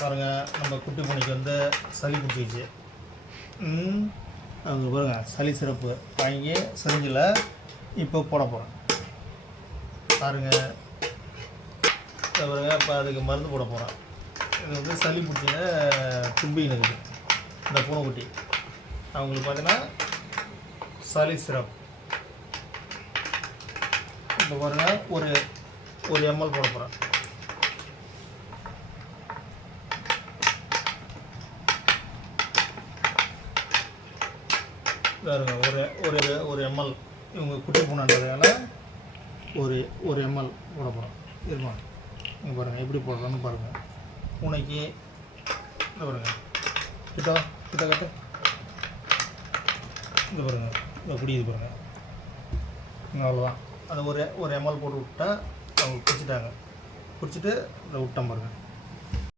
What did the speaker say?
பாருங்கள், நம்ம குட்டி பூனைக்கு வந்து சளி பிடிச்சிச்சு. அவங்க பாருங்கள், சளி சிறப்பு வாங்கி செஞ்சில் இப்போ போட போகிறேன். பாருங்கள் பாருங்கள், இப்போ அதுக்கு மருந்து போட போகிறேன். இது வந்து சளி பிடிச்சின்னு தும்பின்னு இருக்குது இந்த பூனைக்குட்டி. அவங்களுக்கு பார்த்தீங்கன்னா சளி சிரப். இப்போ பாருங்கள், ஒரு எம்எல் போட போகிறேன். பாருங்க, ஒரு எம்எல் இவங்க குட்டி பூனைன்றதுனால ஒரு எம்எல் போட போகிறோம். இருமா, இங்கே பாருங்கள் எப்படி போடுறோன்னு பாருங்கள். பூனைக்கு இந்த பாருங்கள், கிட்ட கட்டு, இந்த பாருங்கள், இந்த குடியுது பாருங்கள். அவ்வளோதான். அந்த ஒரு எம்எல் போட்டு விட்டா அவங்க குடிச்சிட்டாங்க. குடிச்சிட்டு இதை விட்டோம் பாருங்கள்.